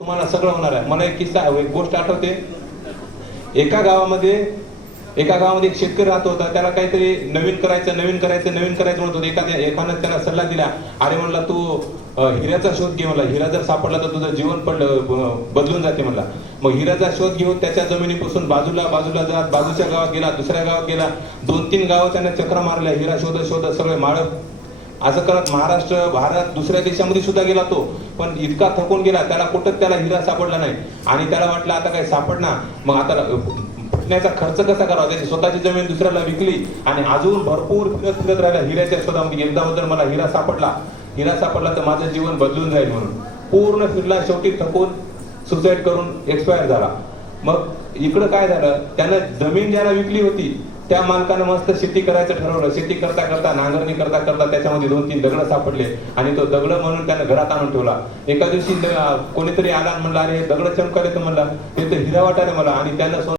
तुम्हाला सगळं होणार आहे. मला एक किस्सा एक गोष्ट आठवते. एका गावामध्ये एक शेतकरी राहत होता. त्याला काहीतरी नवीन करायचं म्हणत होतं. एकानं त्याला सल्ला दिला, अरे म्हणला तू हिऱ्याचा शोध घे, म्हणला हिरा जर सापडला तर तुझं जीवन बदलून जाते म्हणला. मग हिऱ्याचा शोध घेऊन त्याच्या जमिनीपासून बाजूला जात बाजूच्या गावात गेला, दुसऱ्या गावात गेला, 2-3 गावं त्याने चक्रा मारल्या, हिरा शोधत सगळे माळ असं करत महाराष्ट्र, भारत, दुसऱ्या देशामध्ये सुद्धा गेला तो. पण इतका थकून गेला, त्याला हिरा सापडला नाही. आणि त्याला वाटलं आता काय सापडणार, मग आता फुटण्याचा खर्च कसा करावा. त्याची स्वतःची जमीन दुसऱ्याला विकली आणि अजून भरपूर फिरत राहिला हिऱ्याच्या शोधामध्ये. एकदा जर मला हिरा सापडला तर माझं जीवन बदलून जाईल म्हणून पूर्ण फिरला. शेवटी थकून सुसाईड करून एक्सपायर झाला. मग इकडं काय झालं, त्यानं जमीन ज्याला विकली होती त्या मालकानं मस्त शेती करायचं ठरवलं. शेती करता नांगरणी करता त्याच्यामध्ये 2-3 दगड सापडले आणि तो दगड म्हणून त्यानं घरात आणून ठेवला. एका दिवशी कोणीतरी आला म्हणला, अरे दगड चमकाले तर म्हणला ते तर हिरा वाटाले मला. आणि त्यानं